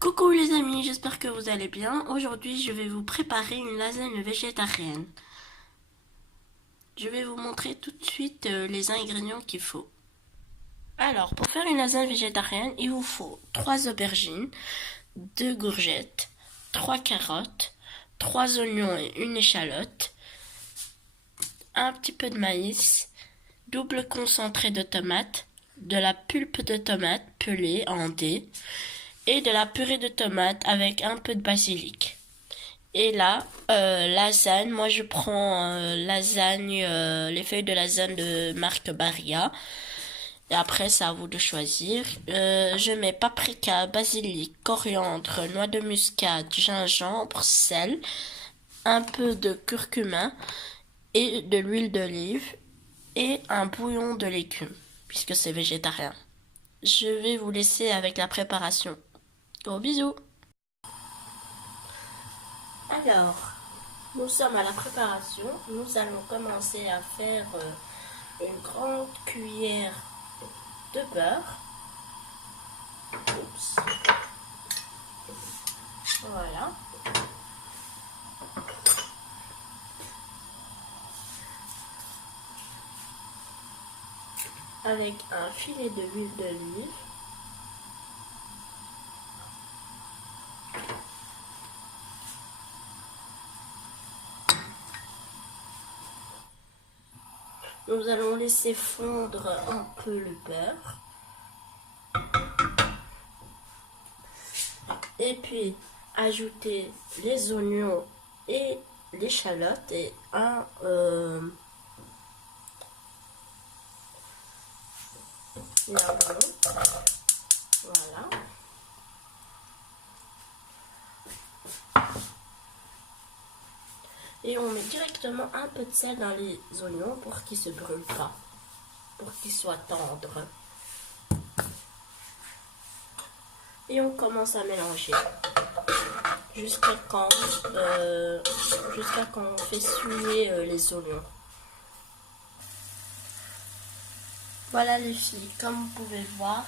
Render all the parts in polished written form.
Coucou les amis, j'espère que vous allez bien. Aujourd'hui, je vais vous préparer une lasagne végétarienne. Je vais vous montrer tout de suite les ingrédients qu'il faut. Alors, pour faire une lasagne végétarienne, il vous faut 3 aubergines, 2 courgettes, 3 carottes, 3 oignons et une échalote, un petit peu de maïs, double concentré de tomates, de la pulpe de tomate pelée en dés et de la purée de tomate avec un peu de basilic. Et là, lasagne, moi je prends lasagne, les feuilles de lasagne de marque Barilla. Et après, c'est à vous de choisir. Je mets paprika, basilic, coriandre, noix de muscade, gingembre, sel, un peu de curcuma et de l'huile d'olive et un bouillon de légumes, puisque c'est végétarien. Je vais vous laisser avec la préparation. Gros bisous! Alors, nous sommes à la préparation. Nous allons commencer à faire une grande cuillère de beurre. Oups. Voilà. Avec un filet de huile d'olive. Nous allons laisser fondre un peu le beurre. Et puis ajouter les oignons et l'échalote et un lardon. Voilà. Et on met directement un peu de sel dans les oignons pour qu'ils ne se brûlent pas, pour qu'ils soient tendres. Et on commence à mélanger jusqu'à quand on fait suer les oignons. Voilà les filles, comme vous pouvez voir,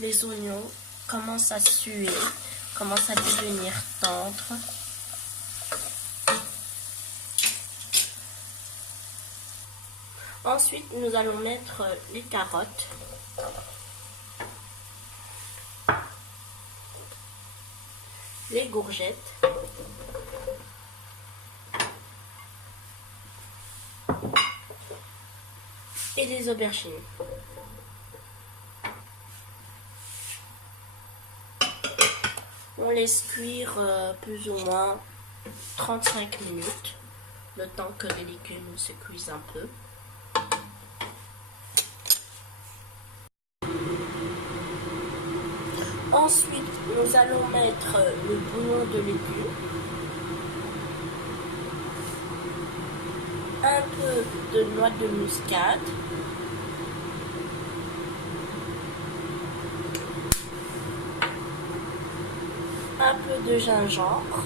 les oignons commencent à suer, commencent à devenir tendres. Ensuite, nous allons mettre les carottes. Les courgettes. Et les aubergines. On laisse cuire plus ou moins 35 minutes, le temps que les légumes se cuisent un peu. Ensuite, nous allons mettre le bouillon de légumes, un peu de noix de muscade, un peu de gingembre,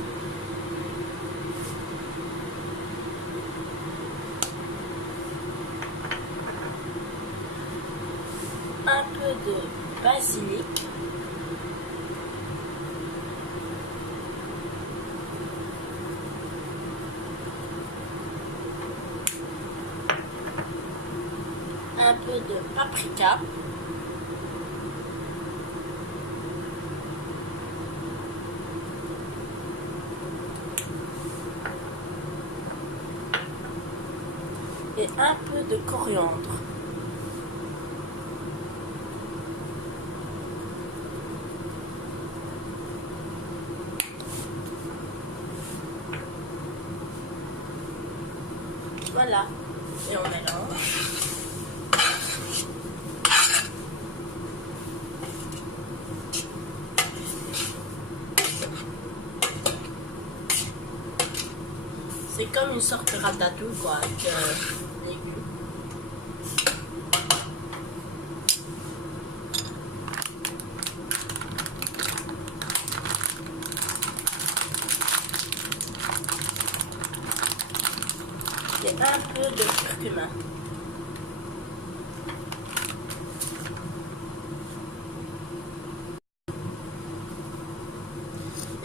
un peu de basilic, un peu de paprika, et un peu de coriandre. Voilà, et on mélange. C'est comme une sorte de ratatouille quoi, avec légumes. Et un peu de curcuma.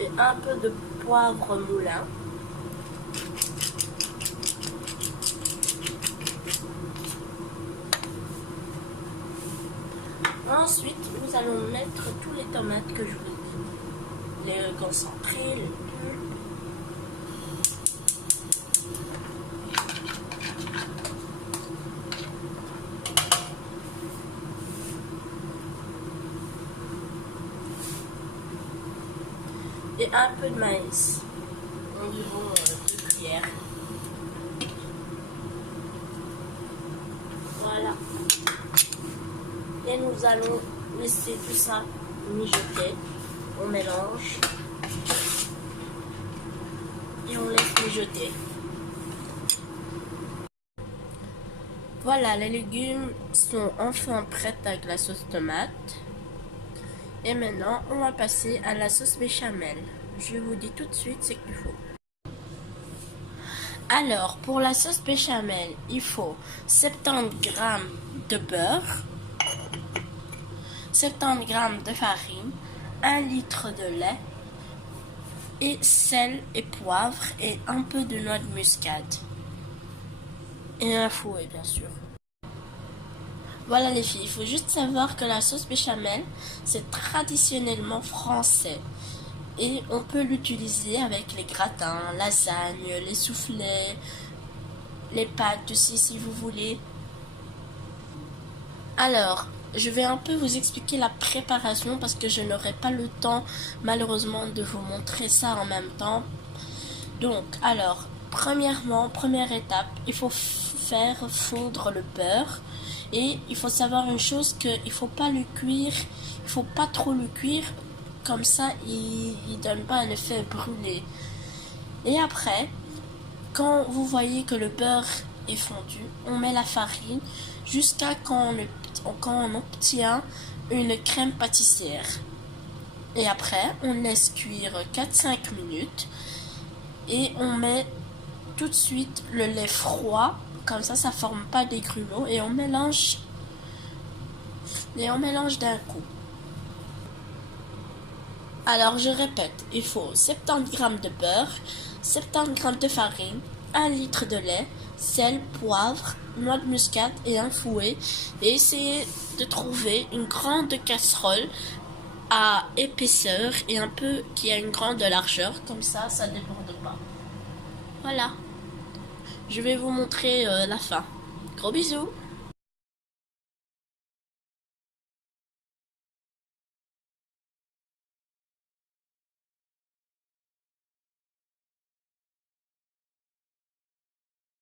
et un peu de poivre moulin. Ensuite, nous allons mettre tous les tomates que je vous dis. Les concentrés, les pulpes. Et un peu de maïs. Environ 2 cuillères. Voilà. Et nous allons laisser tout ça mijoter. On mélange. Et on laisse mijoter. Voilà, les légumes sont enfin prêts avec la sauce tomate. Et maintenant, on va passer à la sauce béchamel. Je vous dis tout de suite ce qu'il faut. Alors, pour la sauce béchamel, il faut 70 g de beurre, 70 g de farine, 1 litre de lait, et sel et poivre et un peu de noix de muscade. Et un fouet, bien sûr. Voilà les filles, il faut juste savoir que la sauce béchamel, c'est traditionnellement français. Et on peut l'utiliser avec les gratins, lasagne, les soufflets, les pâtes aussi si vous voulez. Alors, je vais un peu vous expliquer la préparation parce que je n'aurai pas le temps malheureusement de vous montrer ça en même temps. Donc, alors, premièrement, première étape, il faut faire fondre le beurre. Et il faut savoir une chose, qu'il faut pas le cuire, il faut pas trop le cuire, comme ça il donne pas un effet brûlé. Et après, quand vous voyez que le beurre est fondu, on met la farine jusqu'à quand on obtient une crème pâtissière. Et après, on laisse cuire 4-5 minutes et on met tout de suite le lait froid. Comme ça forme pas des grumeaux et on mélange d'un coup. Alors je répète, il faut 70 g de beurre, 70 g de farine, 1 litre de lait, sel, poivre, noix de muscade et un fouet. Et essayez de trouver une grande casserole à épaisseur et un peu qui a une grande largeur, comme ça ne déborde pas. Voilà. Je vais vous montrer la fin. Gros bisous!